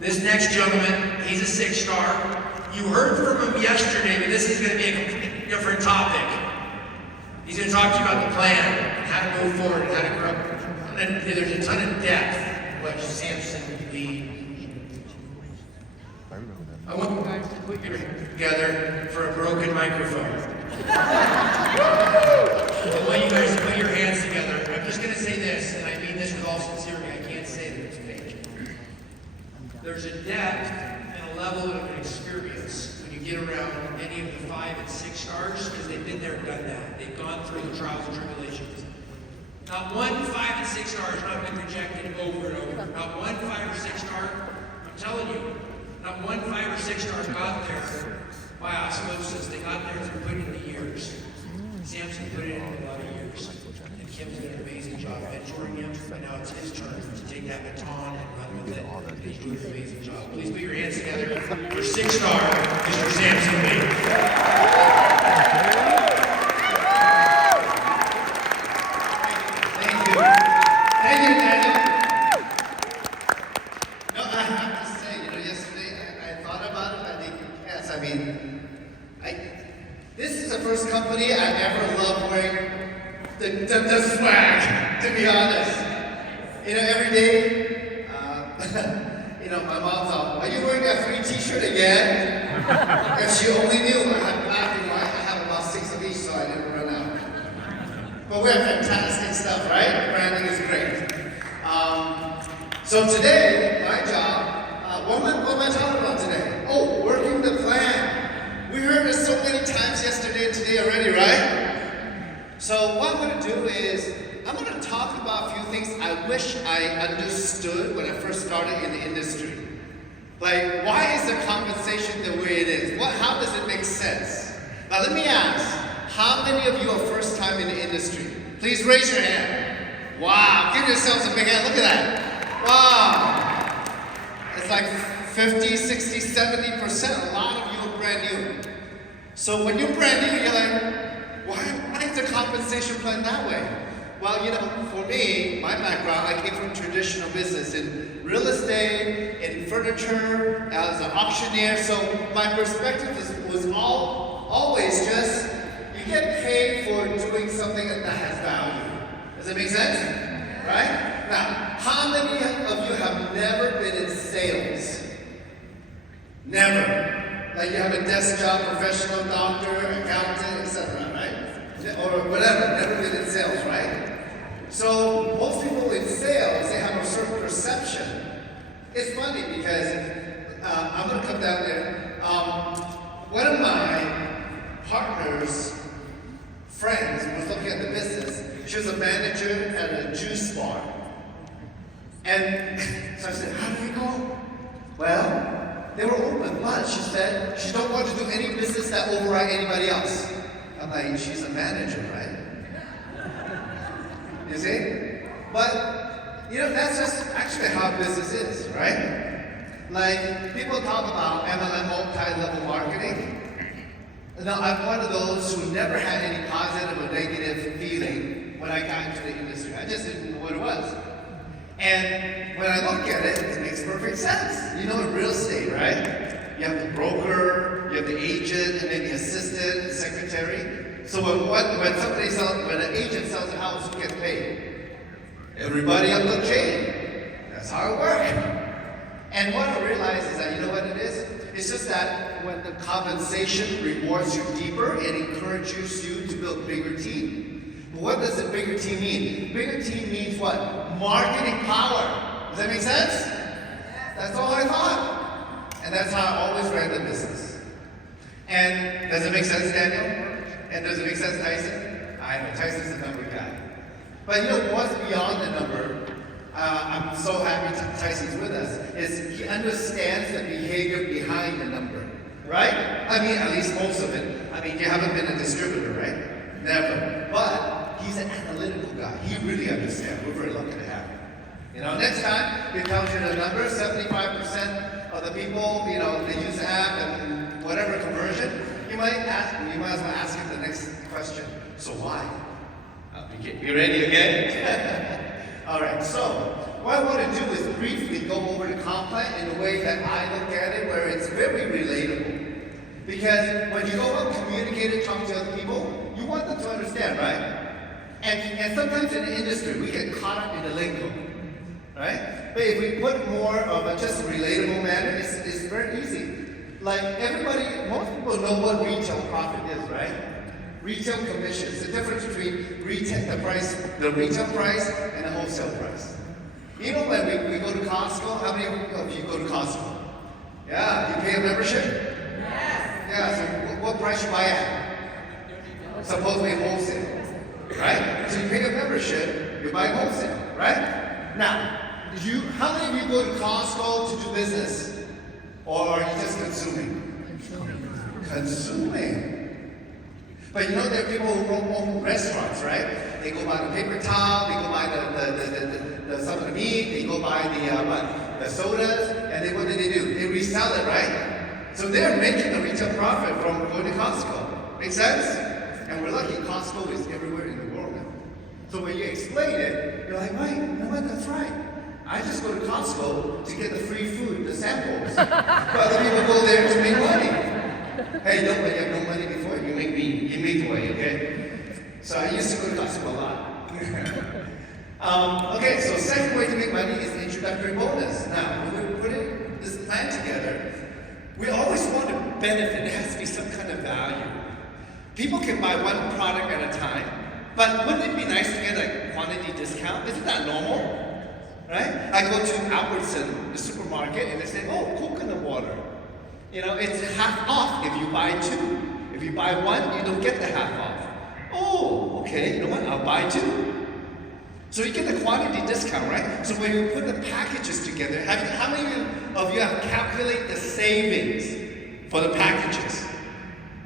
This next gentleman, he's a 6-star. You heard from him yesterday, but this is going to be a completely different topic. He's going to talk to you about the plan, and how to move forward, and how to grow. And there's a ton of depth, which Samson would be. I want you guys to put your hands together for a broken microphone. I want you guys to put your hands together. I'm just going to say this, and I mean this with all sincerity. I can't say that it's fake. There's a depth and a level of experience when you get around any of the 5 and 6 stars, because they've been there and done that. They've gone through the trials and tribulations. Not one 5 and 6 star has not been rejected over and over. Not one 5 or 6 star, I'm telling you, not one 5 or 6 star got there by osmosis. They got there through putting in the years. Samson put it in a lot of years. And Kim's done an amazing job mentoring him, and now it's his turn to take that baton and run with it. He's doing an amazing job. Please put your hands together for 6-star, Mr. Samson Lee. Thank you. Thank you, Daniel. No, I have to say, yesterday I thought about it. I think, yes, I mean, this is the first company I ever loved wearing the swag, to be honest. Every day, my mom thought, are you wearing that free t-shirt again? And she only knew I have about 6 of each, so I never run out. But we have fantastic stuff, right? Branding is great. So today, my job, what am I talking about today? Oh, working the plan. We heard it so many times yesterday and today already, right? So what I'm going to do is, I'm going to talk about a few things I wish I understood when I first started in the industry. Like, why is the compensation the way it is? How does it make sense? Now let me ask, how many of you are first time in the industry? Please raise your hand. Wow, give yourselves a big hand, look at that. Wow. It's like 50, 60, 70%, a lot of you are brand new. So when you're brand new, you're like, why is the compensation plan that way? Well, for me, my background, I came from traditional business in real estate, in furniture, as an auctioneer. So my perspective was always just, you get paid for doing something that has value. Does that make sense? Right? Now, how many of you have never been in sales? Never. Like you have a desk job, professional, doctor, accountant, etc., right? Or whatever, never been in sales, right? So most people in sales, they have a certain perception. It's funny because I'm going to come down there. One of my partner's friends was looking at the business. She was a manager at a juice bar. And so I said, how do you go? Well, they were open, but she said she don't want to do any business that override anybody else. I'm like, she's a manager, right? You see? But, that's just actually how business is, right? Like, people talk about MLM, multi-level marketing. Now, I'm one of those who never had any positive or negative feeling when I got into the industry. I just didn't know what it was. And when I look at it, it makes perfect sense. In real estate, right? You have the broker, you have the agent, and then the assistant, the secretary. So when an agent sells a house, who gets paid? Everybody up the chain. That's how it works. And what I realize is that, you know what it is? It's just that when the compensation rewards you deeper, it encourages you to build a bigger team. But what does a bigger team mean? Bigger team means what? Marketing power. Does that make sense? That's all I thought. And that's how I always ran the business. And does it make sense, Daniel? And does it make sense, Tyson? I know, Tyson's the number guy. But what's beyond the number, I'm so happy Tyson's with us, is he understands the behavior behind the number, right? I mean, at least most of it. I mean, you haven't been a distributor, right? Never. But he's an analytical guy. He really understands. We're very lucky to have him. Next time he tells you the number, 75% of the people, they use the app and whatever conversion, you might as well ask him the next question. So why? You ready again? All right, so what I want to do is briefly go over the comp plan in a way that I look at it, where it's very relatable. Because when you go out, communicate and talk to other people, you want them to understand, right? And sometimes in the industry, we get caught up in the lingo, right? But if we put more of a just relatable manner, it's very easy. Like most people know what retail profit is, right? Retail commissions, the difference between the retail price and the wholesale price. You know when we go to Costco, how many of you go to Costco? Yeah, you pay a membership? Yes. Yeah, so what price you buy at? Supposedly wholesale, right? So you pay a membership, you buy wholesale, right? Now, how many of you go to Costco to do business? Or are you just consuming? Consuming. But you know there are people who own restaurants, right? They go buy the paper towel, they go buy some of the meat, they go buy the sodas, and then what do? They resell it, right? So they're making a retail profit from going to Costco. Make sense? And we're lucky Costco is everywhere in the world now. So when you explain it, you're like, right, you know what, that's right. I just go to Costco to get the free food, the samples. But other people go there to make money. Hey, nobody have no money before you make the way, okay? So I used to go to Costco a lot. Okay, so second way to make money is the introductory bonus. Now, when we're putting this plan together, we always want to benefit. There has to be some kind of value. People can buy one product at a time, but wouldn't it be nice to get a quantity discount? Isn't that normal? Right? I go to Albertson, the supermarket, and they say, oh, coconut water. You know, it's half off if you buy two. If you buy one, you don't get the half off. Oh, okay, you know what? I'll buy two. So you get the quantity discount, right? So when you put the packages together, how many of you have calculated the savings for the packages?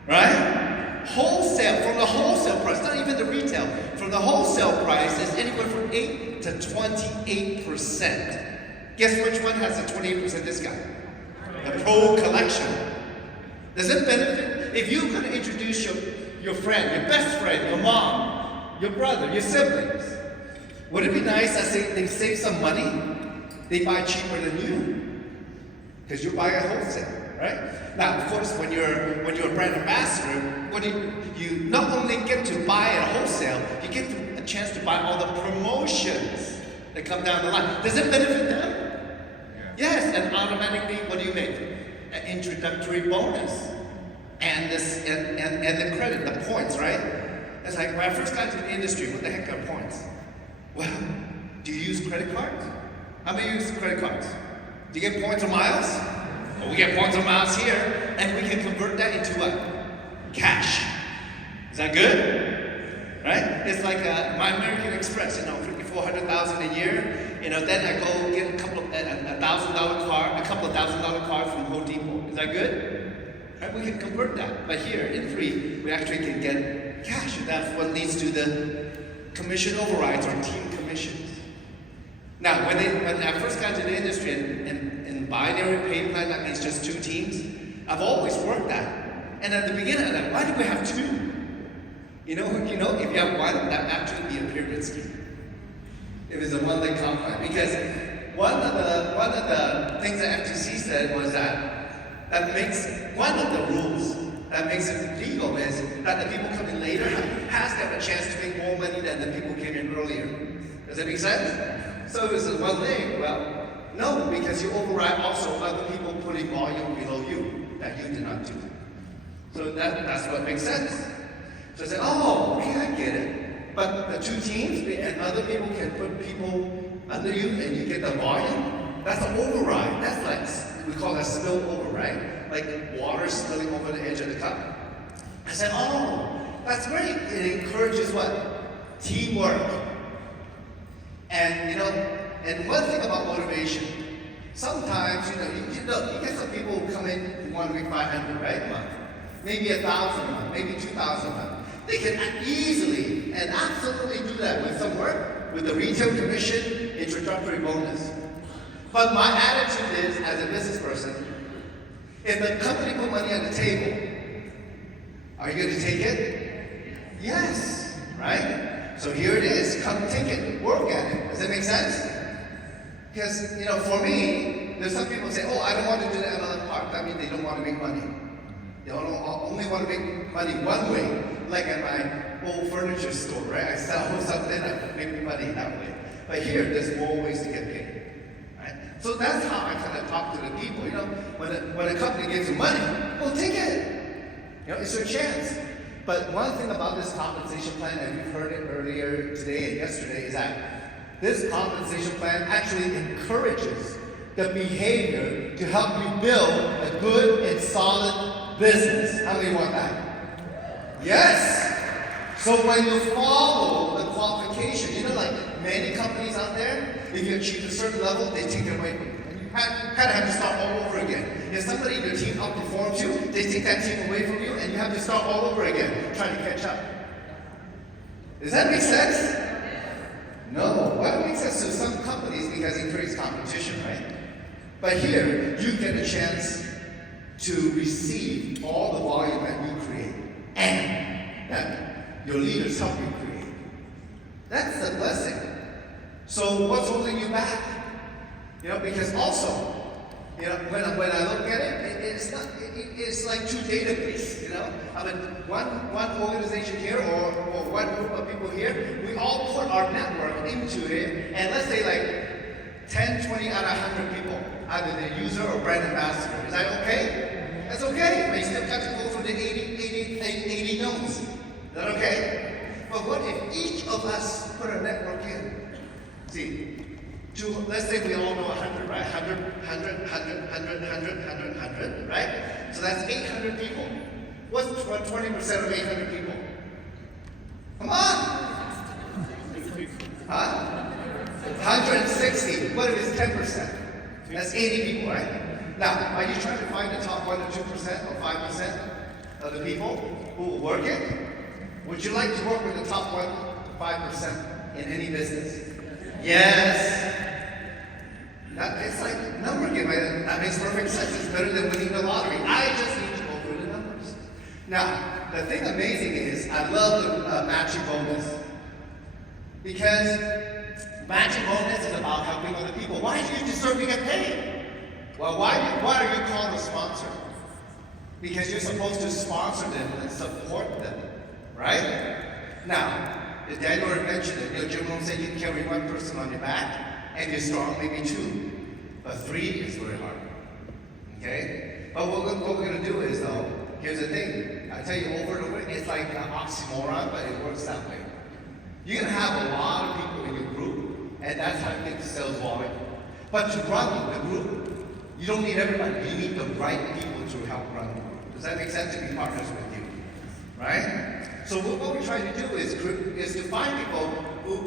Right? Wholesale, from the wholesale price, not even the retail, from the wholesale price is anywhere from 8 to 28%. Guess which one has a 28% discount? The Pro Collection. Does it benefit? If you're going to introduce your friend, your best friend, your mom, your brother, your siblings, would it be nice that they save some money? They buy cheaper than you. Because you buy a wholesale, right? Now, of course, when you're a brand ambassador, you not only get to buy at wholesale, you get a chance to buy all the promotions that come down the line. Does it benefit them? Yes, and automatically, what do you make? An introductory bonus, and the credit, the points, right? It's like when I first got into the industry, what the heck are points? Well, do you use credit cards? How many use credit cards? Do you get points or miles? Well, we get points or miles here, and we can convert that into what? Cash. Is that good? Right? It's like my American Express, $400,000 a year. Then I go get a couple of $1,000 card from Home Depot. Is that good? Right? We can convert that. But here, in free, we actually can get cash. And that's what leads to the commission overrides or team commissions. Now, when I first got into the industry and binary pay plan, that means just two teams, I've always worked that. And at the beginning, I'm like, why do we have two? If you have one, that actually be a pyramid scheme. If it's a one-leg comp plan. Because one of the things that FTC said was that makes one of the rules that makes it legal is that the people coming later has to have a chance to make more money than the people came in earlier. Does that make sense? So if it's a one leg, well, no, because you override also other people putting volume below you that you did not do. So that's what makes sense. So I said, oh, okay, I get it. But the two teams and other people can put people under you and you get the volume. That's an override. That's like, we call that spillover, right? Like water spilling over the edge of the cup. I said, oh, that's great. It encourages what? Teamwork. And and one thing about motivation, sometimes, you get some people who come in who want to make 500, right, a month. Maybe 1,000 a month, maybe 2,000 a month. They can easily and absolutely do that with some work, with the retail commission, introductory bonus. But my attitude is, as a business person, if the company put money on the table, are you going to take it? Yes, right? So here it is, come take it, work at it. Does that make sense? Because, for me, there's some people say, oh, I don't want to do the MLM part. That means they don't want to make money. They only want to make money one way, like at my old furniture store, right? I sell something, I make money that way. But here, there's more ways to get paid, right? So that's how I kind of talk to the people. When a company gives you money, well, take it. It's your chance. But one thing about this compensation plan, and we've heard it earlier today and yesterday, is that this compensation plan actually encourages the behavior to help you build a good and solid business. How many want that? Yes! So when you follow the qualification, like many companies out there, if you achieve a certain level, they take it away from you. And you kind of have to start all over again. If somebody in your team outperforms you, they take that team away from you, and you have to start all over again, trying to catch up. Does that make sense? No. Why don't it make sense to some companies? Because it creates competition, right? But here, you get a chance to receive all the volume that you create, and that your leaders help you create. That's a blessing. So what's holding you back? Because also, when I look at it, it's like two databases. I mean, one organization here or one group of people here, we all put our network into it, and let's say like 10, 20 out of 100 people, either the user or brand ambassador. Is that okay? That's okay, but you still got to go for the 80 no's. Is that okay? But what if each of us put a network in? See, let's say we all know 100, right? 100, right? So that's 800 people. What's 20% of 800 people? Come on! Huh? 160. What if it's 10%? That's 80 people, right? Now, are you trying to find the top 1 or 2% or 5% of the people who will work it? Would you like to work with the top 1 to 5% in any business? Yes. It's like number game. That makes perfect sense. It's better than winning the lottery. I just need to go through the numbers. Now, the thing amazing is, I love the matching bonus. Because matching bonus is about helping other people. Why do you deserve to get paid? Well, why are you called a sponsor? Because you're supposed to sponsor them and support them, right? Now, Daniel mentioned it. Jim Rohn said you can carry one person on your back, and you're strong, maybe 2. But 3 is very hard. Okay? But what we're going to do is, though, here's the thing. I tell you over and over, it's like an oxymoron, but it works that way. You're going to have a lot of people in your group, and that's how you get the sales volume. But to run the group, you don't need everybody. You need the right people to help run the group. Does that make sense? To be partners with you, right? So what we try to do is to find people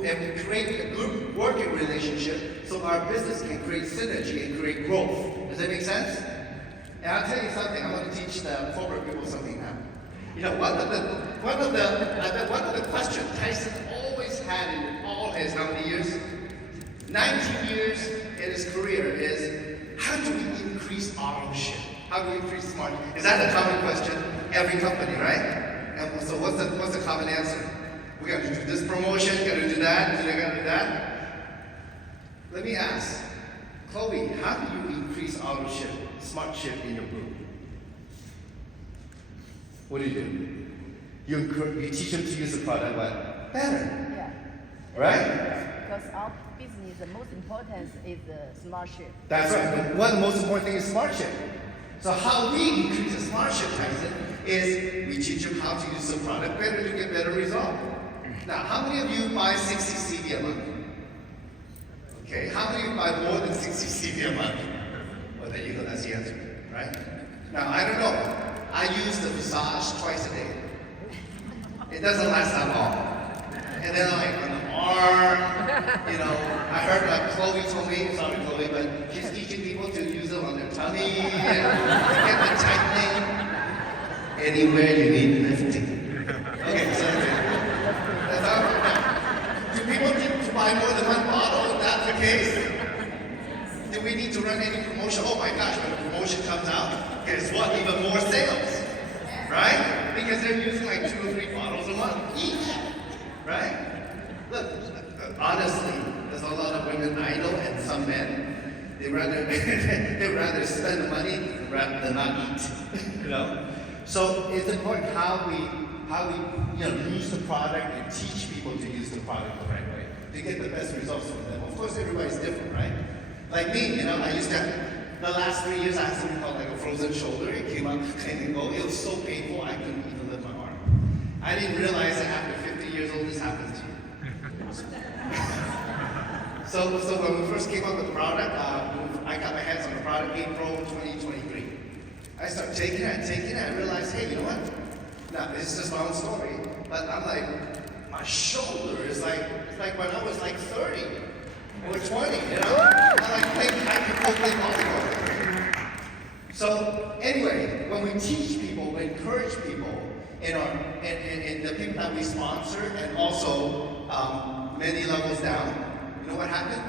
and create a group working relationship so our business can create synergy and create growth. Does that make sense? And I'll tell you something. I want to teach the corporate people something now. One of the questions Tyson always had in all his how many years? 19 years in his career is, how do we increase ownership? How do we increase margin? Is that a common question? Every company, right? And so what's the common answer? We got to do this promotion, got to do that, got to do that. Let me ask, Chloe, how do you increase ownership, smartship in your group? What do? You teach them to use the product what? Better. Yeah. Right? Because our business, the most important is the smartship. That's right. One of the most important things is smartship. So how we increase the smartship, Tyson, is we teach them how to use the product better to get better result. Now, how many of you buy 60 CD a month? Okay, how many of you buy more than 60 CD a month? Well, then you know that's the answer, right? Now, I don't know. I use the Visage twice a day. It doesn't last that long. And then like on the arm, I heard Chloe told me, sorry Chloe, but she's teaching people to use them on their tummy and get the tightening. Anywhere you need lifting. Okay, so that's all right now. Do people need to buy more than one bottle if that's the case? Do we need to run any promotion? Oh my gosh, when the promotion comes out, guess what? Even more sales. Right? Because they're using like 2 or 3 bottles a month each. Right? Look, honestly, there's a lot of even idle, and some men, they rather spend the money rather than not eat. You know? So it's important how we use the product and teach people to use the product the right way to get the best results from them. Of course, everybody's different, right? Like me, I used to have, the last 3 years I had something called like a frozen shoulder. It came out and go. It was so painful I couldn't even lift my arm. I didn't realize that after 50 years old this happens to you. So when we first came up with the product, I got my hands on the product April 2023. I started taking it, I realized, hey, you know what? Now, this is just my own story, but I'm like, my shoulder is like when I was like 30 or 20, I'm like playing, I could go play volleyball. So anyway, when we teach people, we encourage people in the people that we sponsor and also many levels down, you know what happened?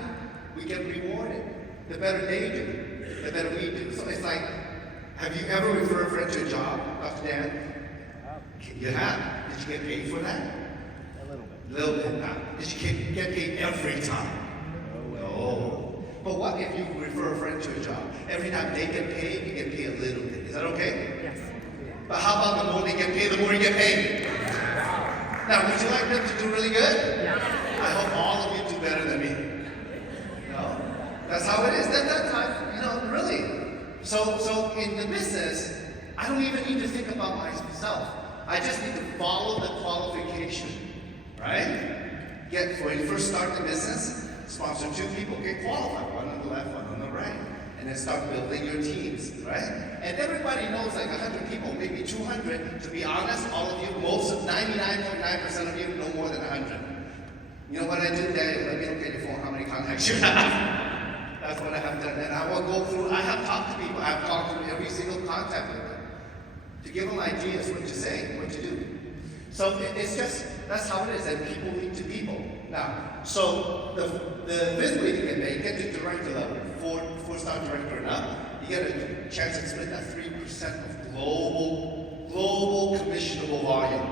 We get rewarded. The better they do, the better we do. So it's like, have you ever referred a friend to a job, Dr. Dan? You have. Did you get paid for that? A little bit. A little bit. Now, did you get paid every time? No. But what if you refer a friend to a job? Every time they get paid, you get paid a little bit. Is that okay? Yes. But how about the more they get paid, the more you get paid? Now, would you like them to do really good? Yeah. I hope all of you do better than me. That's how it is. That's how, really. So in the business, I don't even need to think about myself. I just need to follow the qualification, right? When you first start the business, sponsor 2 people, get qualified, one on the left, one on the right. And then start building your teams, right? And everybody knows like 100 people, maybe 200. To be honest, all of you, most of 99.9% of you know more than 100. You know what I do, Daniel? Let me look at your phone, how many contacts you have. That's what I have done. And I will go through, I have talked to people, I have talked to every single contact with them to give them ideas what to say, what to do. So it's just, that's how it is, and people lead to people. Now, so the fifth way to get there, you get to director level, 4-star director and up, you get a chance to split that 3% of global commissionable volume.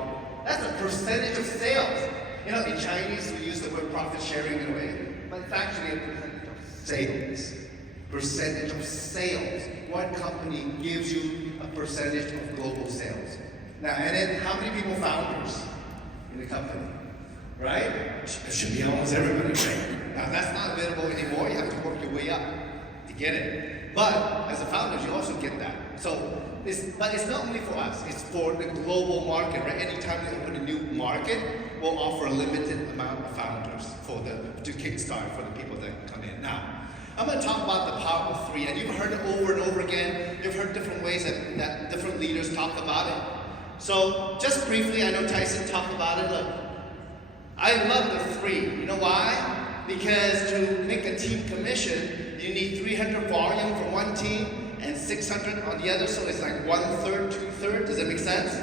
That's a percentage of sales. In Chinese, we use the word profit sharing in a way, but it's actually a percentage of sales. Percentage of sales. What company gives you a percentage of global sales? Now, and then how many people founders in the company? Right? It should be almost everybody, right? Now, that's not available anymore. You have to work your way up to get it. But as a founder, you also get that. So, but it's not only for us. It's for the global market, right? Anytime we open a new market, we'll offer a limited amount of founders to kickstart for the people that come in. Now, I'm going to talk about the power of 3, and you've heard it over and over again. You've heard different ways that different leaders talk about it. So, just briefly, I know Tyson talked about it. Look, I love the 3. You know why? Because to make a team commission, you need 300 volume from one team and 600 on the other. So it's like 1/3, 2/3. Does that make sense?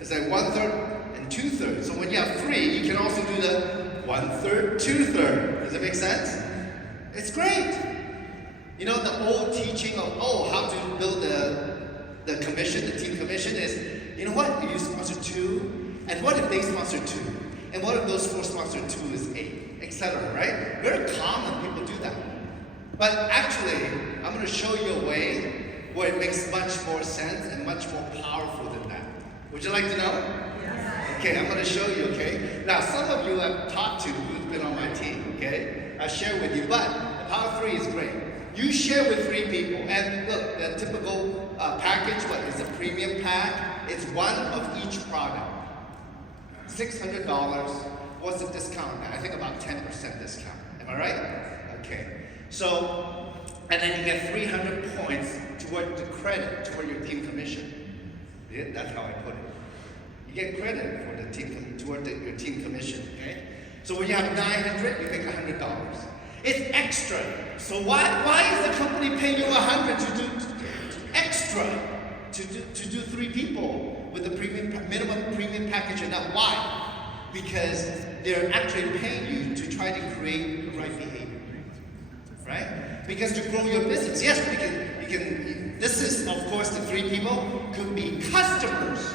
It's like 1/3 and 2/3. So when you have 3, you can also do the 1/3, 2/3. Does it make sense? It's great. The old teaching of how to build the commission, the team commission is, you know what? You sponsor 2, and what if they sponsor 2? And what if those 4 sponsor 2 is 8, etc. Right? Very common people do that. But actually, I'm going to show you a way where it makes much more sense and much more powerful than that. Would you like to know? Yes. Okay, I'm going to show you, okay? Now, some of you I've talked to who've been on my team, okay? I'll share with you, but the Power of 3 is great. You share with 3 people, and look, the typical package, what is a premium pack? It's one of each product. $600. What's the discount now? I think about 10% discount. Am I right? Okay. So, and then you get 300 points toward the credit toward your team commission. Yeah, that's how I put it. You get credit for the team toward your team commission. Okay. So when you have 900, you make $100. It's extra. So why is the company paying you 100 to do extra to do 3 people with the minimum premium package and not why? Because they're actually paying you to try to create the right behavior, right? Because to grow your business, yes, you can. This is of course the 3 people could be customers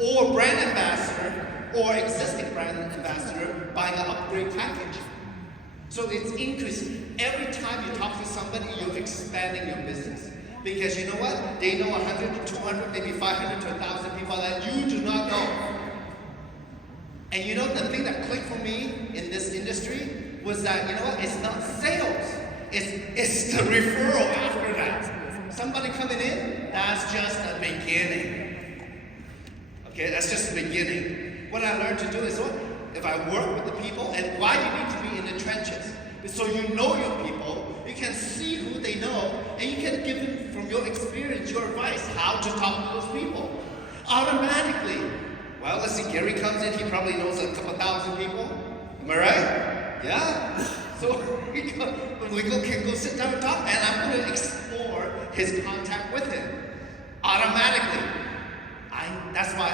or brand ambassador or existing brand ambassador buying an upgrade package. So it's increasing. Every time you talk to somebody, you're expanding your business. Because you know what? They know 100 to 200, maybe 500 to 1,000 people that you do not know. And you know the thing that clicked for me in this industry was that, you know what? It's not sales. It's the referral after that. Somebody coming in, that's just the beginning. Okay, that's just the beginning. What I learned to do is, if I work with the people, and why you need to be in the trenches, so you know your people, you can see who they know, and you can give them, from your experience, your advice, how to talk to those people. Automatically. Well, let's see, Gary comes in, he probably knows a couple thousand people. Am I right? Yeah? So we can go sit down and talk, and I'm going to explore his contact with him. Automatically. That's why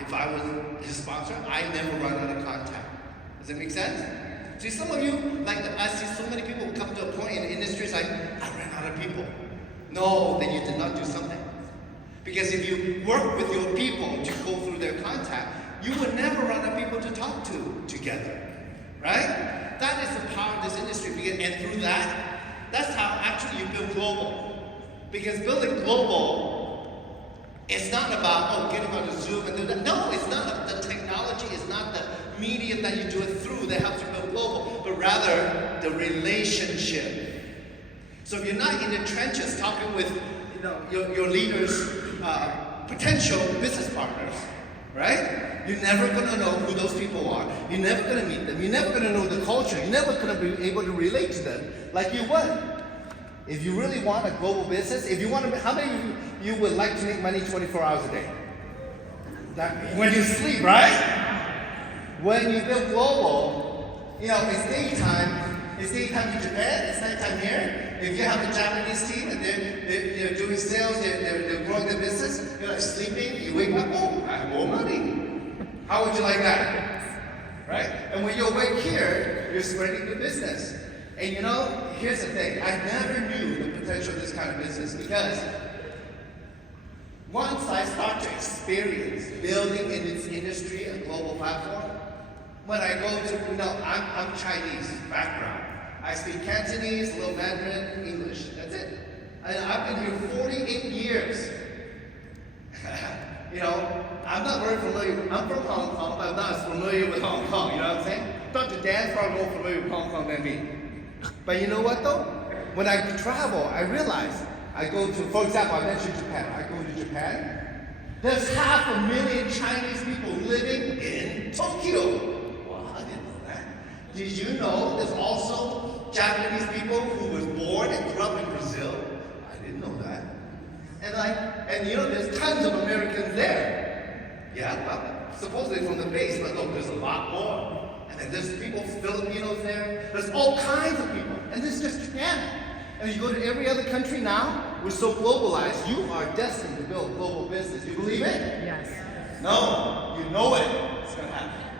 if I was his sponsor, I never run out of contact. Does it make sense? See, some of you, like I see so many people come to a point in the industry, it's like, I ran out of people. No, then you did not do something. Because if you work with your people to go through their contact, you would never run out of people to talk to together. Right? That is the power of this industry. And through that, that's how actually you build global. Because building global, it's not about, getting on a Zoom and do that. No, it's not. The technology is not the medium that you do it through that helps you build global, but rather the relationship. So if you're not in the trenches talking with your leaders, potential business partners, right? You're never going to know who those people are. You're never going to meet them. You're never going to know the culture. You're never going to be able to relate to them like you would. If you really want a global business, if you want to, how many of you would like to make money 24 hours a day? When you sleep, right? When you build global, it's daytime. It's daytime in Japan. It's nighttime here. If you have a Japanese team and they're doing sales, they're growing their business, you're like sleeping, you wake up, I have more money. How would you like that? Right? And when you're awake here, you're spreading the business. And here's the thing. I never knew the potential of this kind of business because once I start to experience building in this industry a global platform, when I go to, I'm Chinese background. I speak Cantonese, a little Mandarin, English. That's it. And I've been here 48 years. I'm not very familiar. I'm from Hong Kong, but I'm not as familiar with Hong Kong. You know what I'm saying? Dr. Dan's probably more familiar with Hong Kong than me. But you know what though? When I travel, I realize I go to, for example, I mentioned Japan. I go to Japan. There's 500,000 Chinese people living in Tokyo. Wow, I didn't know that. Did you know there's also Japanese people who was born and grew up in Brazil? I didn't know that. And there's tons of Americans there. Yeah, well, supposedly from the base, but look, there's a lot more. And there's people, Filipinos there. There's all kinds of people. And this is just Japan. And you go to every other country now, we're so globalized. You are destined to build global business. You believe it? Yes. No, you know it. It's going to happen.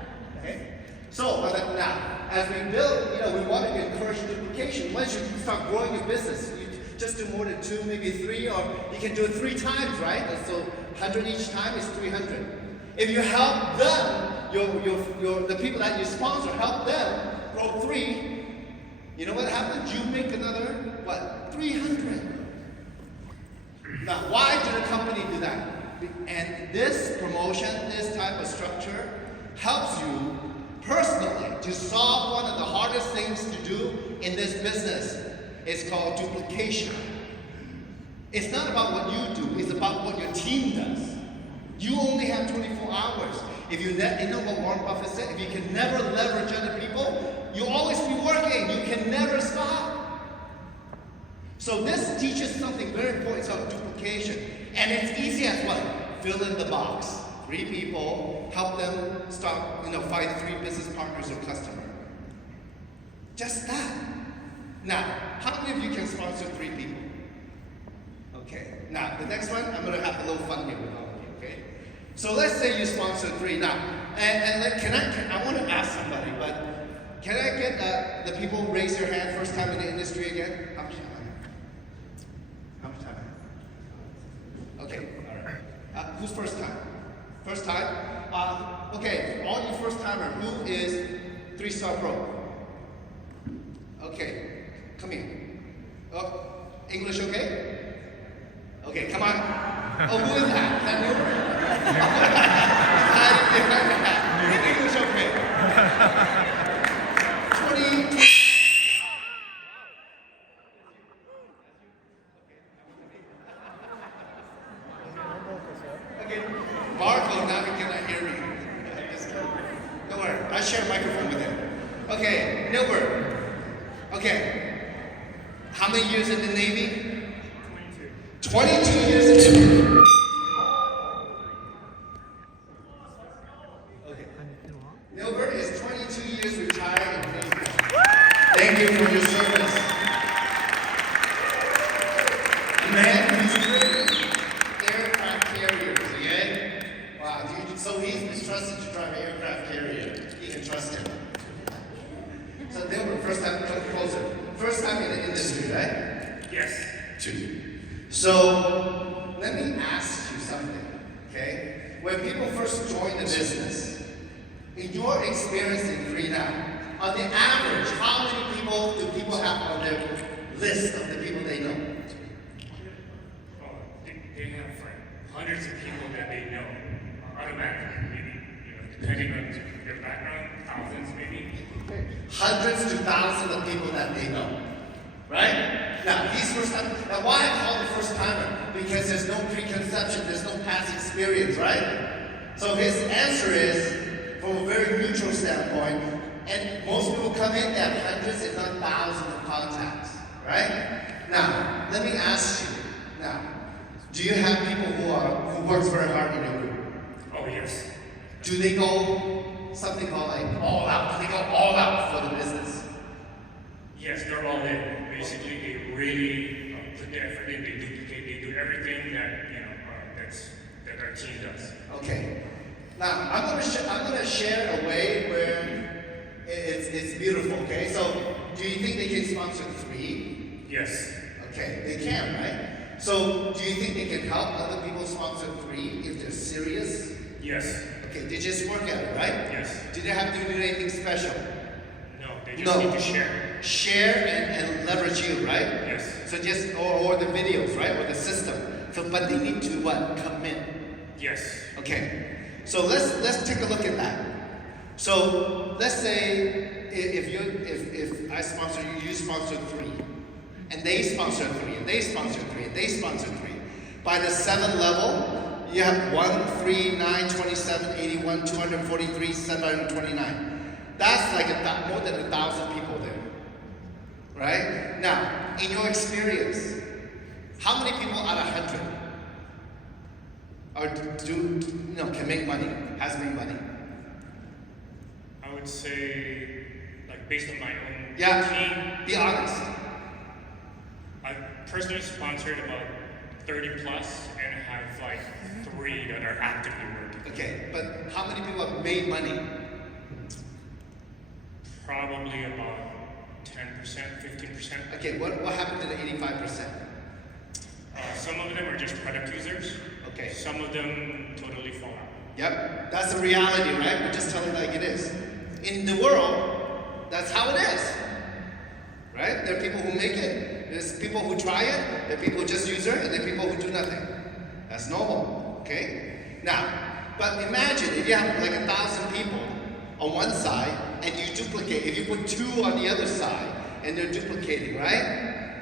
Okay? So, now, as we build, we want to encourage duplication. Once you start growing your business, you just do more than 2, maybe 3, or you can do it 3 times, right? And so 100 each time is 300. If you help them, the people that you sponsor, help them grow 3, you know what happens? You make another, 300. Now, why did a company do that? And this promotion, this type of structure, helps you personally to solve one of the hardest things to do in this business. It's called duplication. It's not about what you do, it's about what your team does. You only have 24 hours. If you know what Warren Buffett said, if you can never leverage other people, you'll always be working. You can never stop. So this teaches something very important. It's called duplication. And it's easy as what? Fill in the box. 3 people, help them start, find 3 business partners or customers. Just that. Now, how many of you can sponsor 3 people? Okay. Now, the next one, I'm going to have a little fun here with all of you, okay? So let's say you sponsor 3. Now, I want to ask somebody, but can I get the people who raise their hand first time in the industry again? How much time? Okay, all right. Who's first time? First time? Okay, all you first timer, who is 3-star pro? Okay, come on. Oh, who is that? Is that Newbert? Hiding behind the hat. English, okay. 20. Okay, Marco, now he cannot hear me. Just kidding. Don't worry, I share a microphone with him. Okay, Nilbert. Okay, how many years in the Navy? 22 years in the Navy. Okay. Nilbert is 22 years retired in the Navy. Thank you for your service. Man, who's driven aircraft carriers, okay? Wow, dude, so he's trusted to drive an aircraft carrier. You can trust him. So Nilbert, first time, come closer. First time in the industry, right? Yes. 2. So, let me ask you something, okay? When people first join the business, in your experience in Freetown, on the average, how many people do people have on their list of the people they know? Well, they have like hundreds of people that they know automatically, maybe, depending on their background, thousands maybe. Hundreds to thousands of people that they know, right? Now, he's first time. Now, why I call him first timer? Because there's no preconception, there's no past experience, right? So his answer is, from a very neutral standpoint, and most people come in, they have hundreds, if not thousands of contacts, right? Now, let me ask you. Now, do you have people who works very hard in your group? Oh, yes. Do they go something called like all out? Do they go all out for the business? Yes, they're all in. Basically, they really put the effort in. They do everything that that our team does. Okay. Now I'm gonna share a way where it's beautiful. Okay. So do you think they can sponsor 3? Yes. Okay, they can, right? So do you think they can help other people sponsor 3 if they're serious? Yes. Okay, they just work at it, right? Yes. Do they have to do anything special? No, they just need to share. Share and leverage you, right? Yes. So just or the videos, right? Or the system. So but they need to what? Commit. Yes. Okay. So let's take a look at that. So let's say if I sponsor you, you sponsor 3. And they sponsor 3, and they sponsor 3, and they sponsor 3. By the 7th level, you have 1, 3, 9, 27, 81, 243, 729. That's like more than 1,000 people there. Right? Now, in your experience, how many people out of 100 can make money, has made money? I would say, like based on my own Yeah, be honest. I personally sponsored about 30 plus and have like 3 that are actively working. Okay, but how many people have made money? Probably about 10%, 15%. Okay, what happened to the 85%? Some of them are just product users. Okay. Some of them totally fall out. Yep, that's the reality, right? We're just telling it like it is. In the world, that's how it is. Right? There are people who make it. There's people who try it. There are people who just use it, and there are people who do nothing. That's normal. Okay? Now, but imagine if you have like 1,000 people on one side, and you duplicate. If you put 2 on the other side, and they're duplicating, right?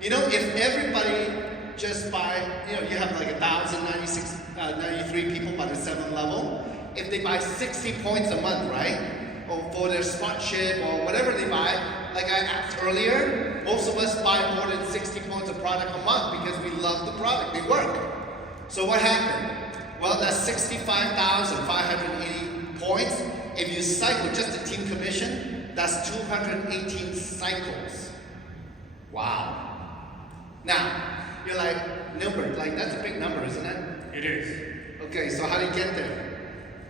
You know, if everybody just buy, you have like 1,093 people by the 7th level. If they buy 60 points a month, right? Or for their sponsorship or whatever they buy, like I asked earlier, most of us buy more than 60 points of product a month because we love the product, they work. So what happened? Well, that's 65,580 points. If you cycle just the team commission, that's 218 cycles. Wow. Now, you're like, Nilbert, like that's a big number, isn't it? It is. Okay, so how do you get there?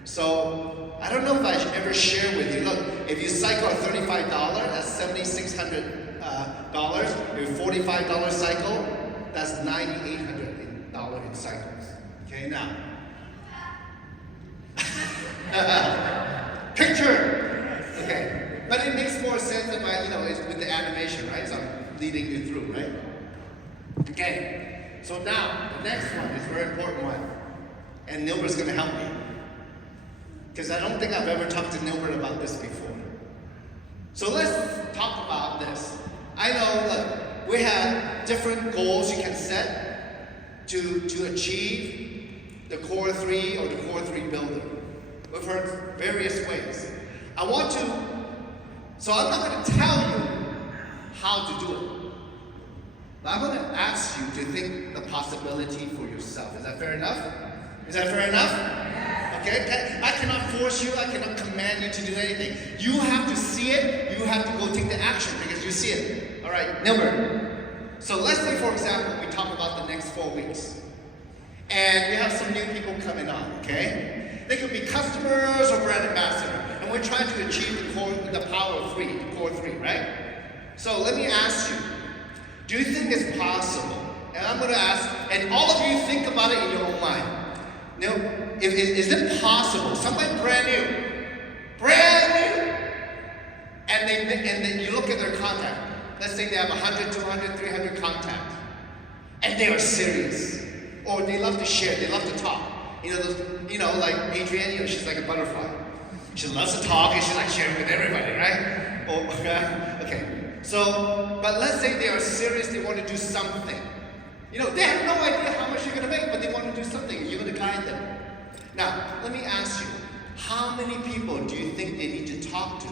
So, I don't know if I should ever share with you. Look, if you cycle at $35, that's $7,600. Your $45 cycle, that's $9,800 in cycles. Okay, now. Picture! Okay, but it makes more sense if it's with the animation, right? So I'm leading you through, right? Okay, So now, the next one is a very important one. And Nilbert's gonna help me. Because I don't think I've ever talked to Nilbert about this before. So let's talk about this. I know, look, we have different goals you can set to achieve the core 3 or the core 3 builder. We've heard various ways. So I'm not going to tell you how to do it. But I'm going to ask you to think the possibility for yourself. Is that fair enough? Is that fair enough? Okay? I cannot force you, I cannot command you to do anything. You have to see it, you have to go take the action because you see it. Alright, number. So let's say, for example, we talk about the next 4 weeks. And we have some new people coming on, okay? They could be customers or brand ambassador. And we're trying to achieve the power of 3, the core 3, right? So let me ask you, do you think it's possible? And I'm going to ask, and all of you think about it in your own mind. Now, is it possible, somebody brand new, and then you look at their contact, let's say they have 100, 200, 300 contacts, and they are serious, or they love to share, they love to talk. Like Adrienne, she's like a butterfly. She loves to talk and she likes sharing with everybody, right? Okay. So, but let's say they are serious, they want to do something. They have no idea how much you're going to make, but they want to do something. You're going to guide them. Now, let me ask you, how many people do you think they need to talk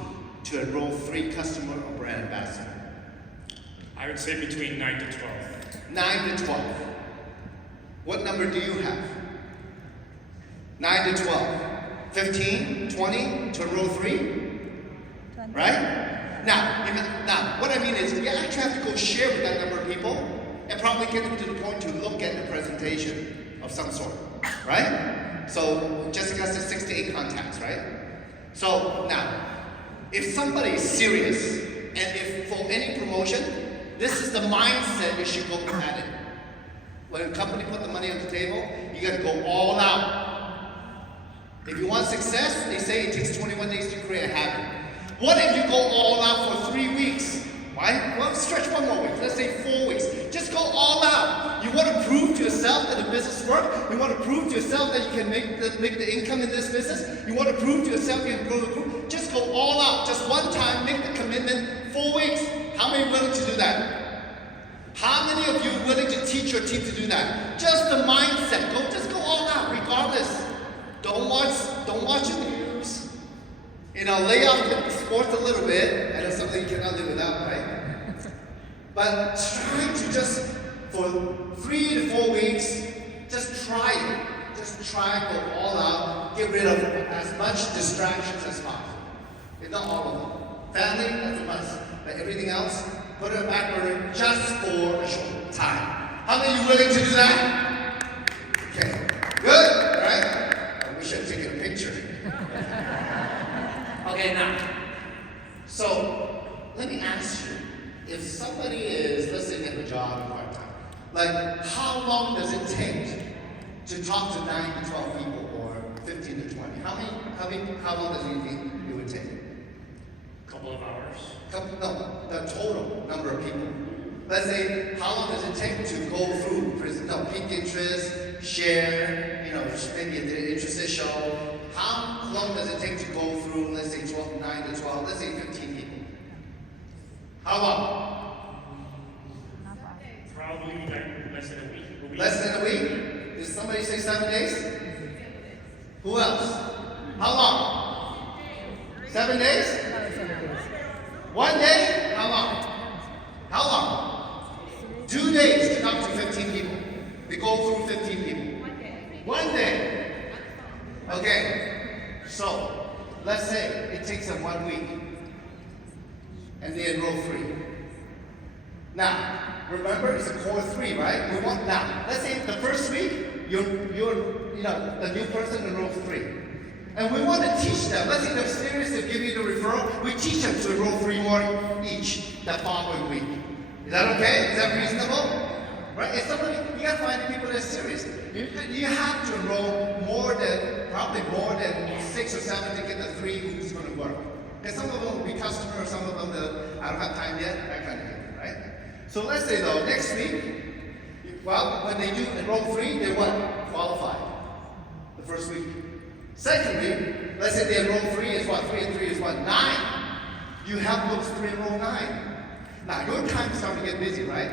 to enroll 3 customer or brand ambassador? I would say between 9 to 12. 9 to 12. What number do you have? 9 to 12. 15, 20 to enroll 3? 20. Right? Now, what I mean is, you actually have to go share with that number of people and probably get them to the point to look at the presentation of some sort, right? So Jessica said 6 to 8 contacts, right? So now, if somebody is serious, and if for any promotion, this is the mindset you should go at it. When a company put the money on the table, you gotta go all out. If you want success, they say it takes 21 days to create a habit. What if you go all out for 3 weeks? Right? Well, stretch one more week. Let's say 4 weeks. Just go all out. You want to prove to yourself that the business works. You want to prove to yourself that you can make the income in this business. You want to prove to yourself you can grow the group. Just go all out. Just one time, make the commitment. 4 weeks. How many are willing to do that? How many of you are willing to teach your team to do that? Just the mindset. Just go all out, regardless. Don't watch the news. Lay off the sports a little bit. I know something you cannot live without, right? But try to just, for 3 to 4 weeks, just try it. Just try, go all out. Get rid of as much distractions as possible. If not all of them. Family, that's a must. But everything else, put it back burner just for a short time. How many of you willing to do that? Okay. Good, right? I wish I'd taken a picture. Okay, now, so let me ask you, if somebody is, let's say they have a job part-time, like how long does it take to talk to 9 to 12 people or 15 to 20? How long does it think it would take? A couple of hours. No, the total number of people. Let's say, how long does it take to go through, peak interest, share, maybe the interest show. How long does it take to go through, let's say 9 to 12, let's say 15 people? How long? Probably like less than a week. Less than a week? Did somebody say 7 days? Who else? How long? 7 days? 1 day? How long? How long? 2 days to talk to 15 people. We go through 15 people. 1 day. Okay, so let's say it takes them 1 week and they enroll 3. Now, remember it's a core 3, right? Let's say the first week, the new person enrolls 3. And we want to teach them, let's say they're serious, they give you the referral, we teach them to enroll 3 more each the following week. Is that okay? Is that reasonable? Right? If somebody, you gotta find the people that are serious. You have to enroll probably more than 6 or 7 to get the 3 who's going to work. And some of them will be customers, some of them I don't have time yet, that kind of thing, right? So let's say though, next week, Well, when they do enroll 3, they what? Qualified. The first week. Second week, let's say they enroll 3 is what? 3 and 3 is what? 9. You help those 3 enroll 9. Now, your time is starting to get busy, right?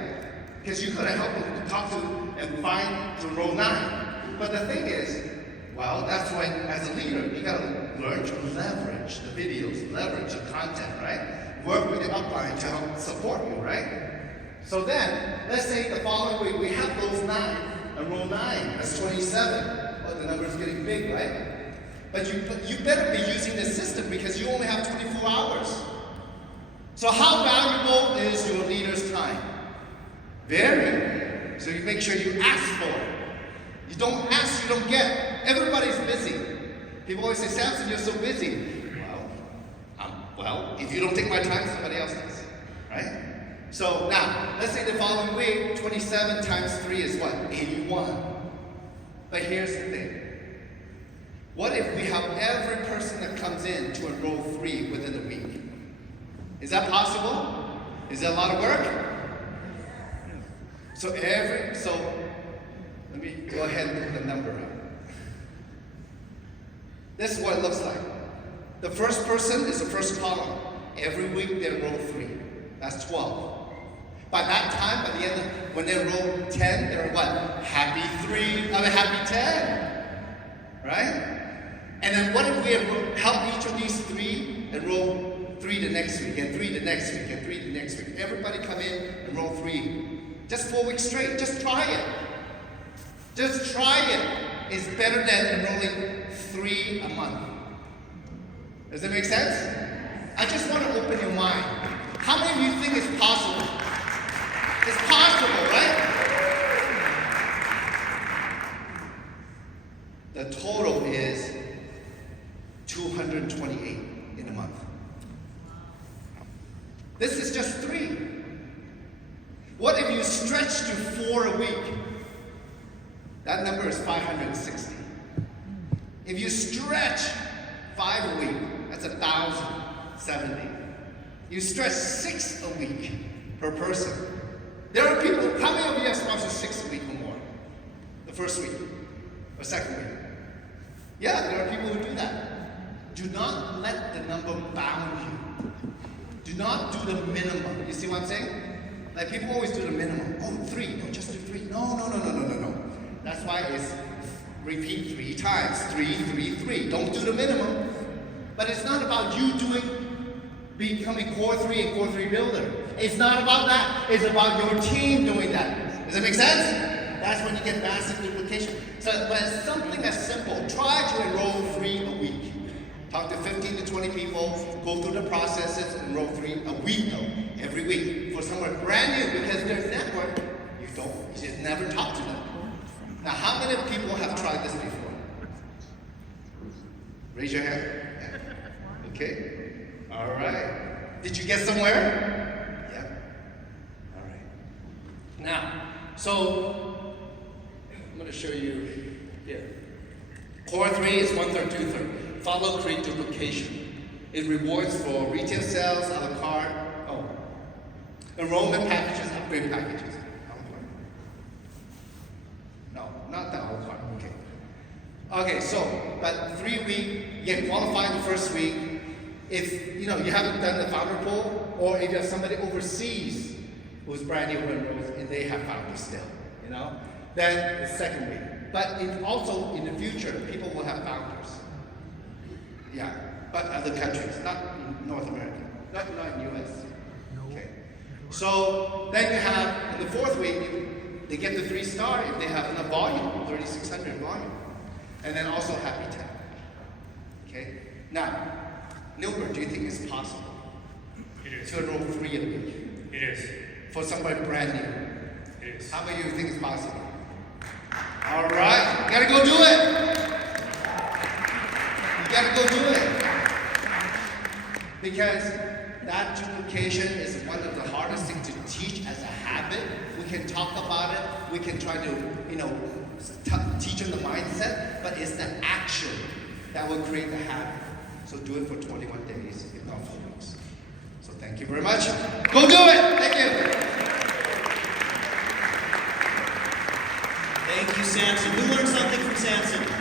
Because you could have helped them to talk to and find to enroll 9. But the thing is, well, that's when, as a leader, you got to learn to leverage the videos, leverage the content, right? Work with the upline to help support you, right? So then, let's say the following week, we have those 9, enroll 9, that's 27. Well, the number is getting big, right? But you better be using the system because you only have 24 hours. So how valuable is your leader's time? Very. So you make sure you ask for it. You don't ask, you don't get. Everybody's busy. People always say, Samson, you're so busy. Well, if you don't take my time, somebody else does, right? So now, let's say the following week, 27 times 3 is what? 81. But here's the thing. What if we have every person that comes in to enroll 3 within a week? Is that possible? Is that a lot of work? So let me go ahead and put the number up. This is what it looks like. The first person is the first column. Every week they enroll 3. That's 12. By that time, by the end of, when they enroll 10, they're what? Happy 10. Right? And then what if we help each of these 3 enroll 3 the next week, and 3 the next week, and 3 the next week? Everybody come in and roll 3. Just 4 weeks straight. Just try it. Just try it. It's better than enrolling 3 a month. Does that make sense? I just want to open your mind. How many of you think it's possible? It's possible, right? The total is 228 in a month. This is just 3. What if you stretch to 4 a week? That number is 560. If you stretch 5 a week, that's 1,070. You stretch 6 a week per person. There are people, how many of you have sponsored 6 a week or more? The first week or second week? Yeah, there are people who do that. Do not let the number bound you. Do not do the minimum. You see what I'm saying? Like people always do the minimum. Oh, 3. No, just do 3. No. That's why it's repeat 3 times. 3, 3, 3. Don't do the minimum. But it's not about you becoming core 3 and core 3 builder. It's not about that. It's about your team doing that. Does that make sense? That's when you get massive duplication. So when it's something as simple, try to enroll 3 a week. Talk to 15 to 20 people, go through the processes, enroll 3 a week though, every week. For someone brand new, because their network, you just never talk to them. Now, how many people have tried this before? Raise your hand. Yeah. Okay. All right. Did you get somewhere? Yeah. All right. Now, so I'm going to show you here. Core 3 is 1/3, 2/3. Follow create duplication. It rewards for retail sales, a la carte, enrollment packages, upgrade packages. No, not the a la carte. Okay. Okay, so, but 3 week, you get qualified the first week. If you haven't done the founder poll, or if you have somebody overseas who's brand new who enrolls and they have founders still, then the second week. But also in the future, people will have founders. Yeah, but other countries, not in North America, not in US. Okay. So then you have, in the 4th week, they get the 3-star if they have enough volume, 3,600 volume. And then also happy 10. Okay? Now, Nilbert, do you think it's possible? It is. To enroll 3 a week? It is. For somebody brand new? It is. How many of you think it's possible? All right, you gotta go do it. You gotta go do it. Because that duplication is one of the hardest things to teach as a habit. We can talk about it. We can try to, teach them the mindset, but it's the action that will create the habit. So do it for 21 days, if not 4 weeks. So thank you very much. Go do it. Thank you. Thank you, Samson. Who learned something from Samson?